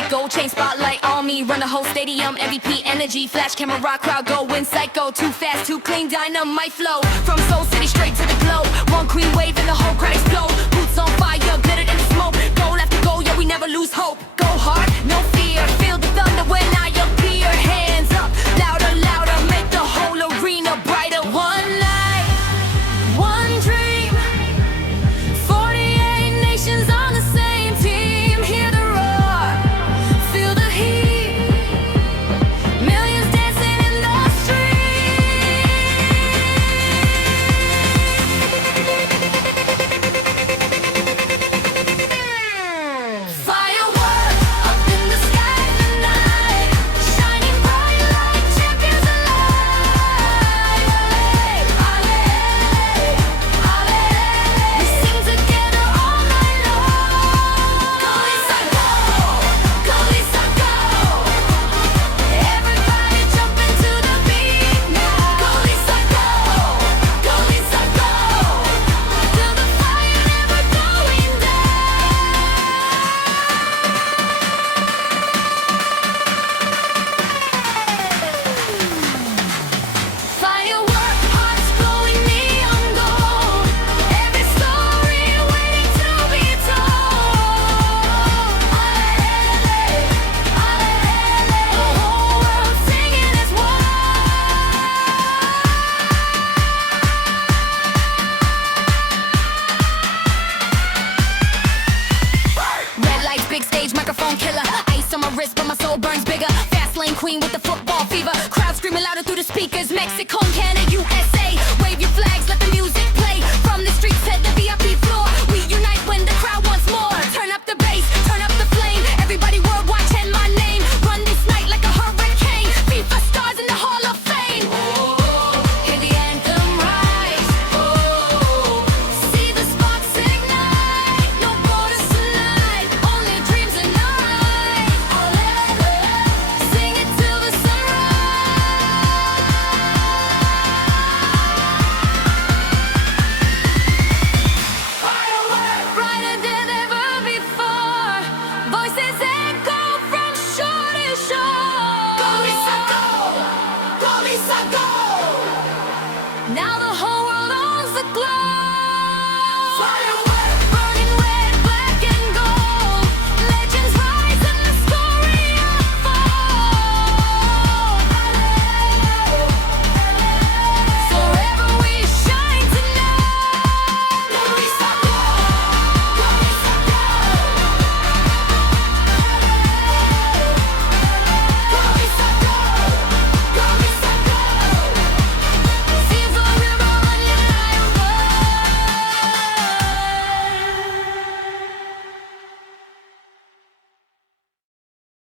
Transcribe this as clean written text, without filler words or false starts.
big gold chain spotlight on me. Run the whole stadium, MVP energy. Flash camera, rock crowd going psycho. Too fast, too clean, dynamite flow. From Seoul City straight to the globe. One queen wave and the whole crowd explode. Boots on fire, glitter in the smoke. Goal after goal, yeah, we never lose hope. Go hard, no fear. Feel the thunder when I appear. Hands up, louder, louder. Make the whole arena brighter. One light, one dream. 48 nations on the same team. Hear the roar, feel the heat. Millions dancing in the street. Firework up in the sky tonight, shining bright like champions alive. Ale, ale, ale. We sing together all night long. Go Lisa, go, go Lisa, go. Everybody jump into the beat now. Go Lisa, go, go Lisa, go. Feel the fire never going down. Firework, hearts glowing neon gold. Every story waiting to be told. Ale, ale, the whole world singing as one. Red lights, big stage, microphone killer. Ice on my wrist, but my soul burns bigger. Fast lane queen with the football fever. Crowd screaming louder through the speakers. Mexico, Canada, USA.